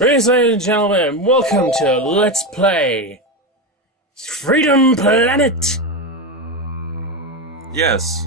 Ladies and gentlemen, welcome to Let's Play Freedom Planet! Yes.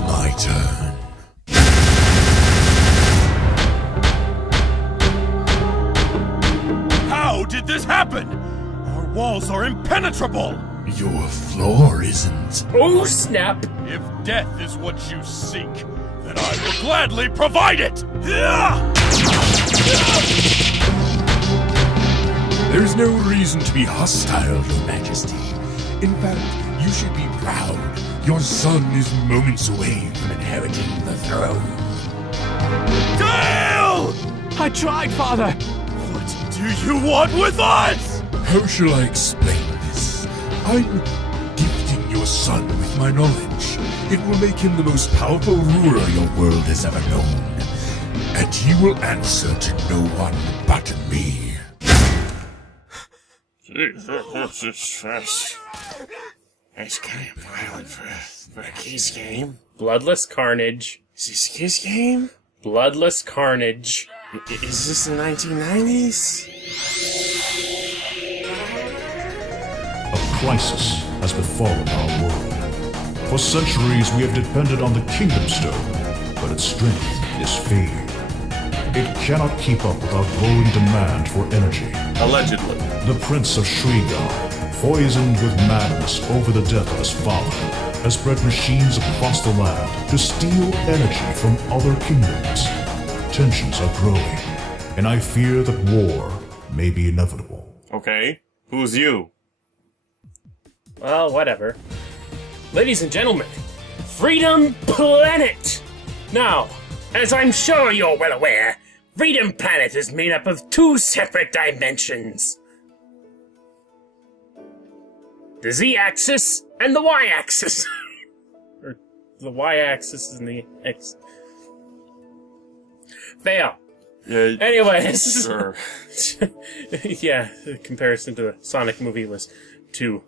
My turn. How did this happen? Our walls are impenetrable! Your floor isn't. Oh snap! If death is what you seek, then I will gladly provide it! There's no reason to be hostile, Your Majesty. In fact, you should be proud. Your son is moments away from inheriting the throne. Dale! I tried, Father! What do you want with us? How shall I explain this? I'm gifting your son with my knowledge. It will make him the most powerful ruler your world has ever known. And he will answer to no one but me. This is fast. That's kind of violent for a kids game. Bloodless Carnage. Is this a kids game? Bloodless Carnage. Is this the 1990s? A crisis has befallen our world. For centuries we have depended on the Kingdom Stone, but its strength is fading. It cannot keep up with our growing demand for energy. Allegedly. The Prince of Shrigar, poisoned with madness over the death of his father, has bred machines across the land to steal energy from other kingdoms. Tensions are growing, and I fear that war may be inevitable. Okay. Who's you? Well, whatever. Ladies and gentlemen, Freedom Planet! Now, as I'm sure you're well aware, Freedom Planet is made up of two separate dimensions. The Z-axis and the Y-axis. Or the Y-axis and the X. Fail. Yeah. Anyways. Sure. Yeah, the comparison to the Sonic movie was too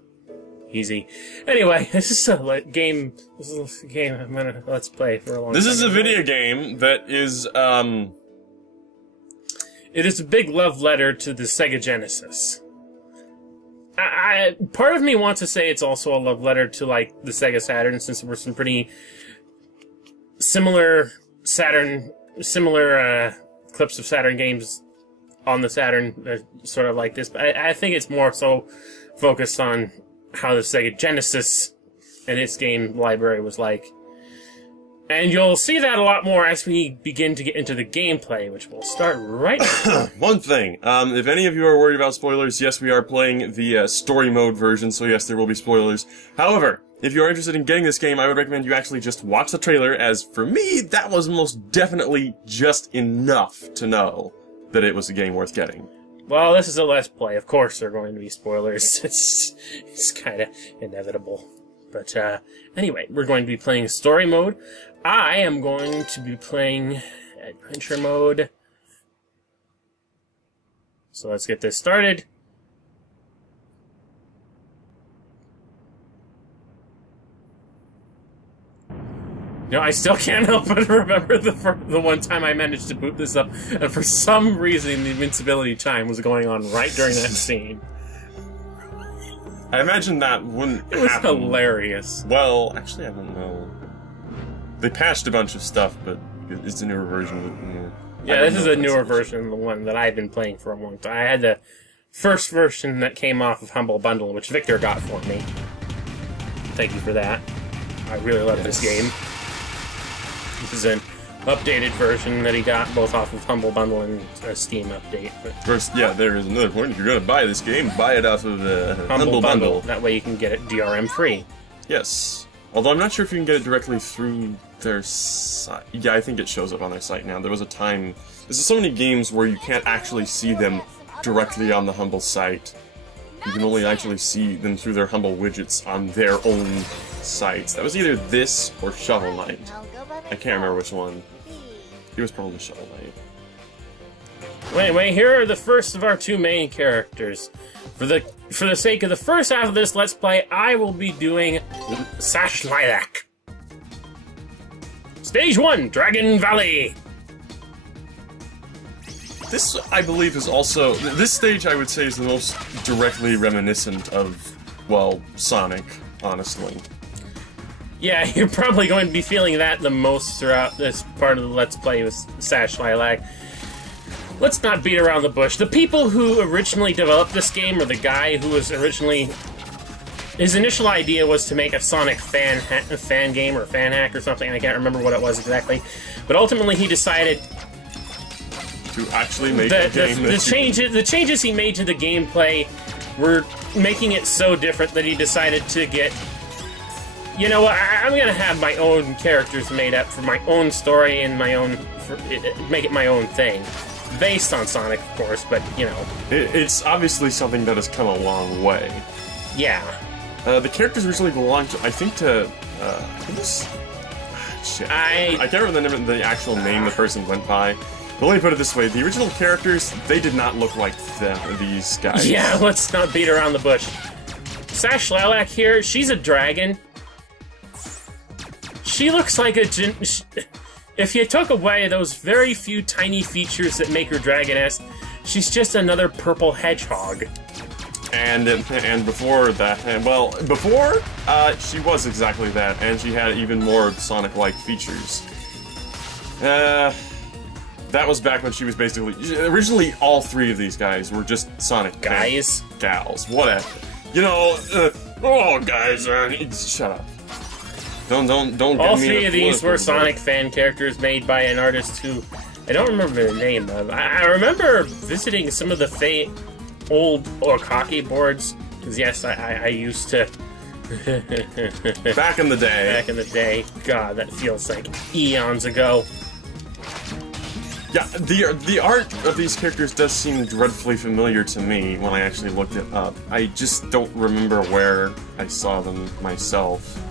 easy. Anyway, this is a game. This is a game I'm gonna let's play for a long time. This is a video game that is, It is a big love letter to the Sega Genesis. Part of me wants to say it's also a love letter to, like, the Sega Saturn, since there were some pretty similar clips of Saturn games on the Saturn, sort of like this. But I think it's more so focused on how the Sega Genesis and its game library was like. And you'll see that a lot more as we begin to get into the gameplay, which will start right now. one thing. If any of you are worried about spoilers, yes, we are playing the story mode version, so yes, there will be spoilers. However, if you are interested in getting this game, I would recommend you actually just watch the trailer, as for me, that was most definitely just enough to know that it was a game worth getting. Well, this is a Let's Play. Of course there are going to be spoilers. It's kind of inevitable. But, anyway, we're going to be playing story mode. I am going to be playing adventure mode. So let's get this started. No, I still can't help but remember the one time I managed to boot this up, and for some reason the invincibility time was going on right during that scene. I imagine that wouldn't happen. It was hilarious. Well, actually, I don't know. They patched a bunch of stuff, but it's a newer version. Yeah, this is a newer version than the one that I've been playing for a long time. I had the first version that came off of Humble Bundle, which Victor got for me. Thank you for that. I really love this game. This is an updated version that he got both off of Humble Bundle and a Steam update. But first, yeah, there is another point. If you're going to buy this game, buy it off of Humble Bundle. That way you can get it DRM free. Yes. Although I'm not sure if you can get it directly through their site. Yeah, I think it shows up on their site now. There was a time... There's so many games where you can't actually see them directly on the Humble site. You can only actually see them through their Humble widgets on their own sites. That was either this or Shovel Knight. I can't remember which one. He was probably Shovel Knight. Wait, here are the first of our two main characters. For the sake of the first half of this Let's Play, I will be doing Sash Lilac. Stage 1, Dragon Valley. This, I believe, is also... This stage, I would say, is the most directly reminiscent of, well, Sonic, honestly. Yeah, you're probably going to be feeling that the most throughout this part of the Let's Play with Sash Lilac. Let's not beat around the bush. The people who originally developed this game, or the guy who was originally... His initial idea was to make a Sonic fan game or fan hack or something. I can't remember what it was exactly. But ultimately he decided... to actually make a game the changes he made to the gameplay were making it so different that he decided to get... You know what, I'm gonna have my own characters made up for my own story and my own... make it my own thing. Based on Sonic, of course, but, you know. It's obviously something that has come a long way. Yeah. The characters originally belonged to, I think to, shit. I can't remember the actual name the person went by. But let me put it this way, the original characters, they did not look like these guys. Yeah, let's not beat around the bush. Sash Lilac here, she's a dragon. She looks like a... If you took away those very few tiny features that make her dragon-esque, she's just another purple hedgehog. And before that, well, before, she was exactly that, and she had even more Sonic-like features. That was back when she was basically... Originally, all three of these guys were just Sonic guys. Gals, whatever. You know, guys, shut up. Don't all three of these were Sonic fan characters made by an artist who I don't remember the name of. I remember visiting some of the old Okaki boards, because yes, I used to... Back in the day. Back in the day. God, that feels like eons ago. Yeah, the art of these characters does seem dreadfully familiar to me when I actually looked it up. I just don't remember where I saw them myself.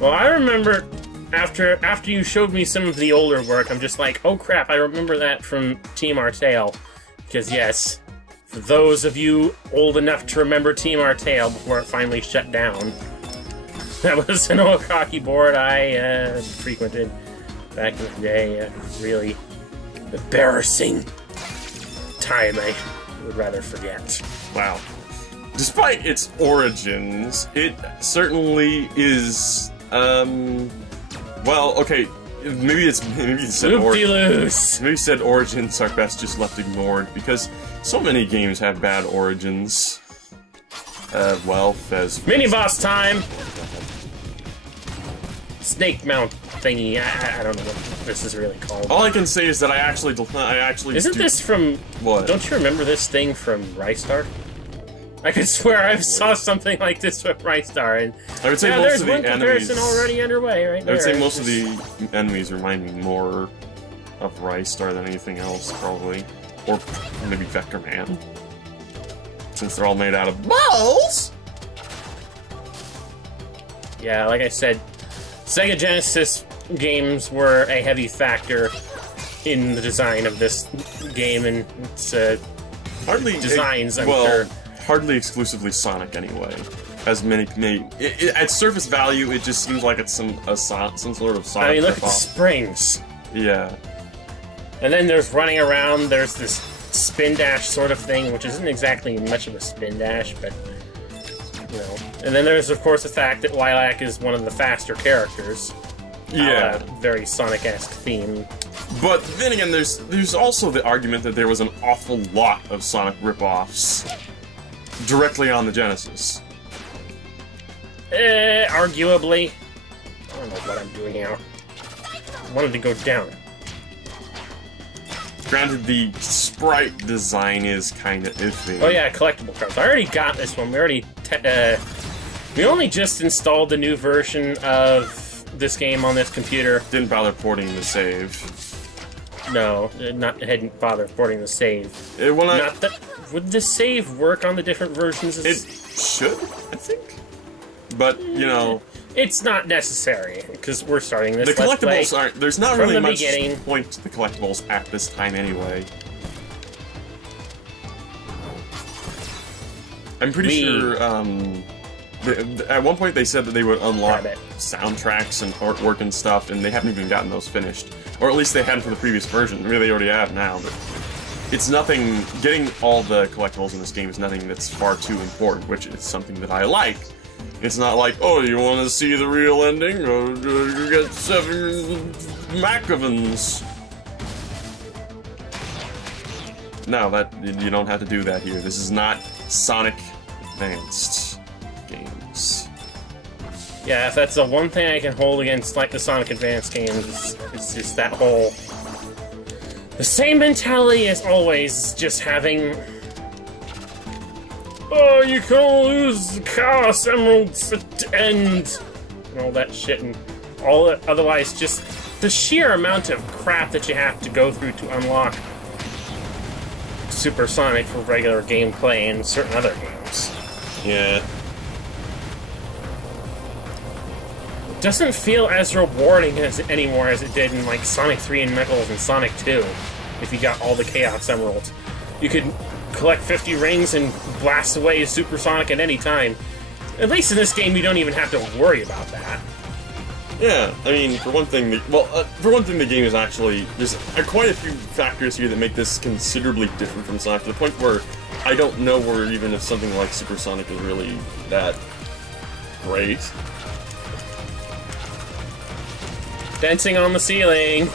Well, I remember after you showed me some of the older work, I'm just like, oh crap, I remember that from Team Artale. Because yes, for those of you old enough to remember Team Artale before it finally shut down, that was an Okaki board I frequented back in the day. Really embarrassing time I would rather forget. Wow. Despite its origins, it certainly is... well, okay, maybe said origins are best just left ignored, because so many games have bad origins. Well, Fez... Mini-boss time! Snake mount thingy, I don't know what this is really called. All I can say is that I actually Isn't this from... What? Don't you remember this thing from Rystar? I could swear I saw something like this with Rystar, and I would say most of the enemies... there's one comparison already underway right there. I would say most of the enemies remind me more of Rystar than anything else, probably. Or maybe Vector Man. Since they're all made out of balls! Yeah, like I said, Sega Genesis games were a heavy factor in the design of this game, and its designs, I'm sure. Hardly exclusively Sonic, anyway. As many at surface value, it just seems like it's some sort of Sonic. I mean, look at the springs. Yeah. And then there's running around. There's this spin dash sort of thing, which isn't exactly much of a spin dash, but you know. And then there's, of course, the fact that Lilac is one of the faster characters. Yeah. Very Sonic-esque theme. But then again, there's also the argument that there was an awful lot of Sonic rip-offs directly on the Genesis. Arguably. I don't know what I'm doing here. I wanted to go down. Granted, the sprite design is kind of iffy. Oh yeah, collectible cards. I already got this one. We only just installed the new version of this game on this computer. Didn't bother porting the save. No, hadn't bothered porting the save. Would the save work on the different versions? It should, I think. But, you know... It's not necessary, because we're starting this. The collectibles aren't... There's not really much point to the collectibles at this time anyway. I'm pretty sure, at one point they said that they would unlock soundtracks and artwork and stuff, and they haven't even gotten those finished. Or at least they hadn't for the previous version. Maybe they already have now, but... It's nothing... Getting all the collectibles in this game is nothing that's far too important, which is something that I like. It's not like, oh, you want to see the real ending? Or you get 7 Macavans. No, you don't have to do that here. This is not Sonic Advanced games. Yeah, if that's the one thing I can hold against, like, the Sonic Advance games, it's just that whole... The same mentality as always, just having... Oh, you can lose Chaos Emeralds at the end! And all that shit, and all that, otherwise, just the sheer amount of crap that you have to go through to unlock Super Sonic for regular gameplay in certain other games. Yeah. Doesn't feel as rewarding anymore as it did in like Sonic 3 and Knuckles and Sonic 2. If you got all the Chaos Emeralds, you could collect 50 rings and blast away Super Sonic at any time. At least in this game, you don't even have to worry about that. Yeah, I mean, for one thing, the game is actually... There's quite a few factors here that make this considerably different from Sonic, to the point where I don't know where even if something like Super Sonic is really that great. Dancing on the ceiling!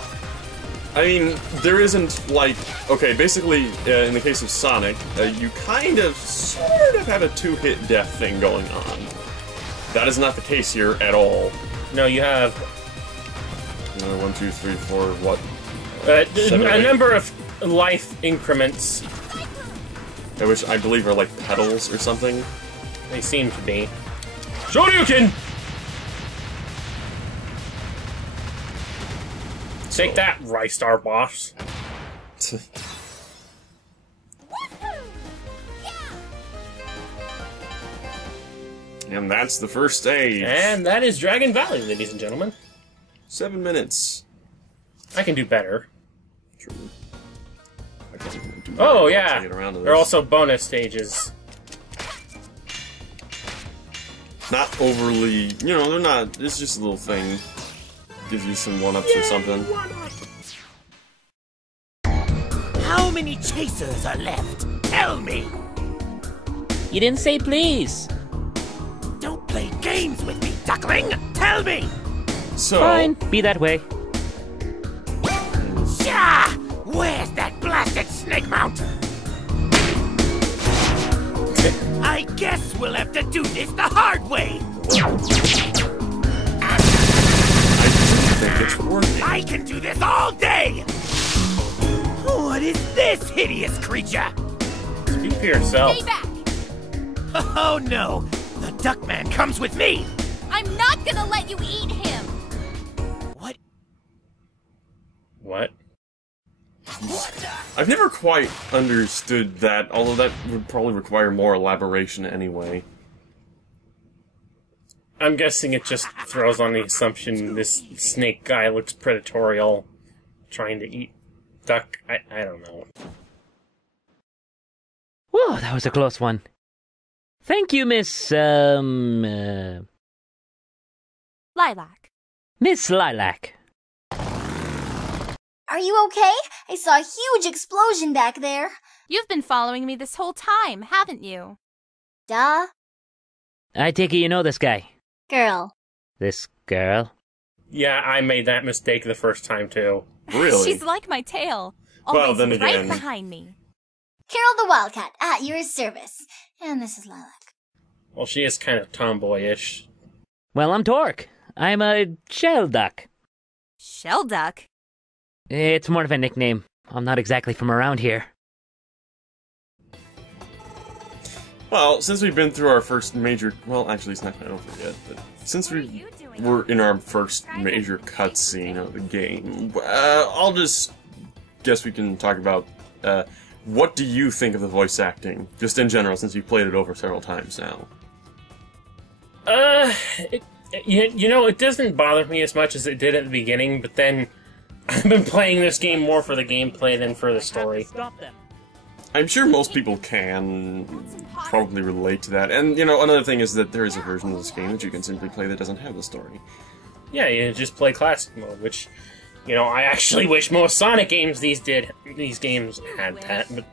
I mean, there isn't, like... Okay, basically, in the case of Sonic, you kind of, sort of have a two-hit death thing going on. That is not the case here at all. No, you have... 1, 2, 3, 4, what? A number of life increments. Which I believe are like petals or something. They seem to be. Shoryuken! Take that, Rystar boss. And that's the first stage. And that is Dragon Valley, ladies and gentlemen. 7 minutes. I can do better. True. I can't even do oh, yeah. Get around to this. There are also bonus stages. Not overly... You know, they're not... It's just a little thing. Gives you some one-ups or something. How many chasers are left? Tell me! You didn't say please. Don't play games with me, duckling! Tell me! So... Fine, be that way. Shah! Where's that blasted snake mount? I guess we'll have to do this the hard way! I think it's working. I can do this all day! What is this hideous creature? Speak for yourself. Stay back! Oh no! The Duckman comes with me! I'm not gonna let you eat him! What? What? I've never quite understood that, although that would probably require more elaboration anyway. I'm guessing it just throws on the assumption this snake guy looks predatorial, trying to eat duck. I don't know. Whoa, that was a close one. Thank you, Miss, Lilac. Miss Lilac. Are you okay? I saw a huge explosion back there. You've been following me this whole time, haven't you? Duh. I take it you know this guy. Girl. This girl? Yeah, I made that mistake the first time, too. Really? She's like my tail. Well, Always then right again... behind me. Carol the Wildcat, at your service. And this is Lilac. Well, she is kind of tomboyish. Well, I'm Torque. I'm a shell duck. Shell duck? It's more of a nickname. I'm not exactly from around here. Well, since we've been through our first major... Well, actually, it's not quite over yet, but since we were in our first major cutscene of the game, I'll just guess we can talk about, what do you think of the voice acting? Just in general, since you've played it over several times now. You know, it doesn't bother me as much as it did at the beginning, but then I've been playing this game more for the gameplay than for the story. I'm sure most people can probably relate to that. And, you know, another thing is that there is a version of this game that you can simply play that doesn't have the story. Yeah, you just play classic mode, which, you know, I actually wish most Sonic games these games had that, but,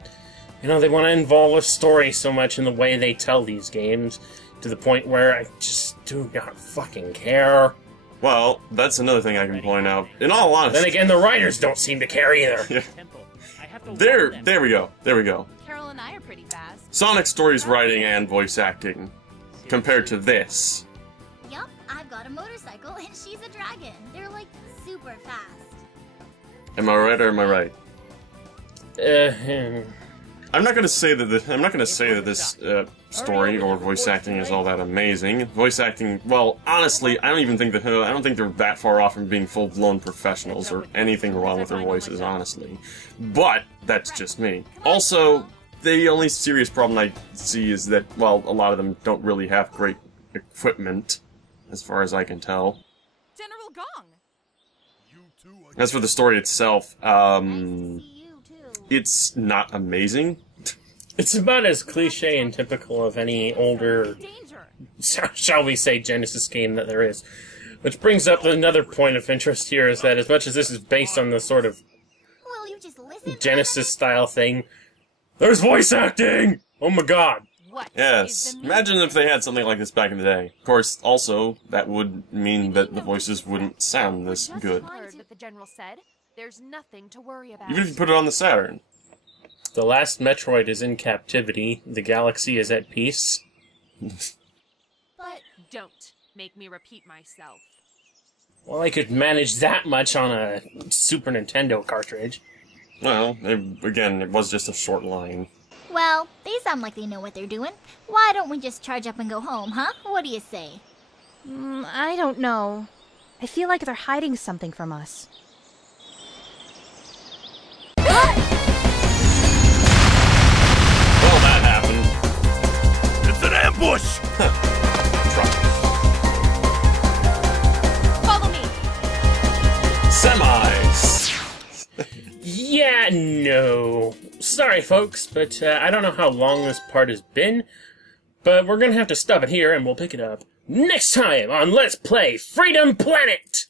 you know, they want to involve a story so much in the way they tell these games, to the point where I just do not fucking care. Well, that's another thing I can point out. In all honesty... Then again, the writers don't seem to care either. Yeah. There we go. There we go. Carol and I are pretty fast. Sonic Story's writing and voice acting, compared to this. Yup, I've got a motorcycle and she's a dragon. They're like super fast. Am I right or am I right? I'm not gonna say that this story or voice acting is all that amazing. Voice acting, well, honestly, I don't think they're that far off from being full-blown professionals or anything wrong with their voices, honestly. But that's just me. Also, the only serious problem I see is that, well, a lot of them don't really have great equipment, as far as I can tell. General Gong. As for the story itself, it's not amazing. It's about as cliche and typical of any older, shall we say, Genesis game that there is. Which brings up another point of interest here, is that as much as this is based on the sort of Genesis-style thing, there's voice acting! Oh my god! Yes, imagine if they had something like this back in the day. Of course, also, that would mean that the voices wouldn't sound this good. There's nothing to worry about. Even if you put it on the Saturn. The last Metroid is in captivity. The galaxy is at peace. But don't make me repeat myself. Well, I could manage that much on a Super Nintendo cartridge. Well, again, it was just a short line. Well, they sound like they know what they're doing. Why don't we just charge up and go home, huh? What do you say? I don't know. I feel like they're hiding something from us. Well, that happened. It's an ambush! Follow me! Semis! Yeah, no. Sorry, folks, but I don't know how long this part has been, but we're gonna have to stop it here and we'll pick it up next time on Let's Play Freedom Planet!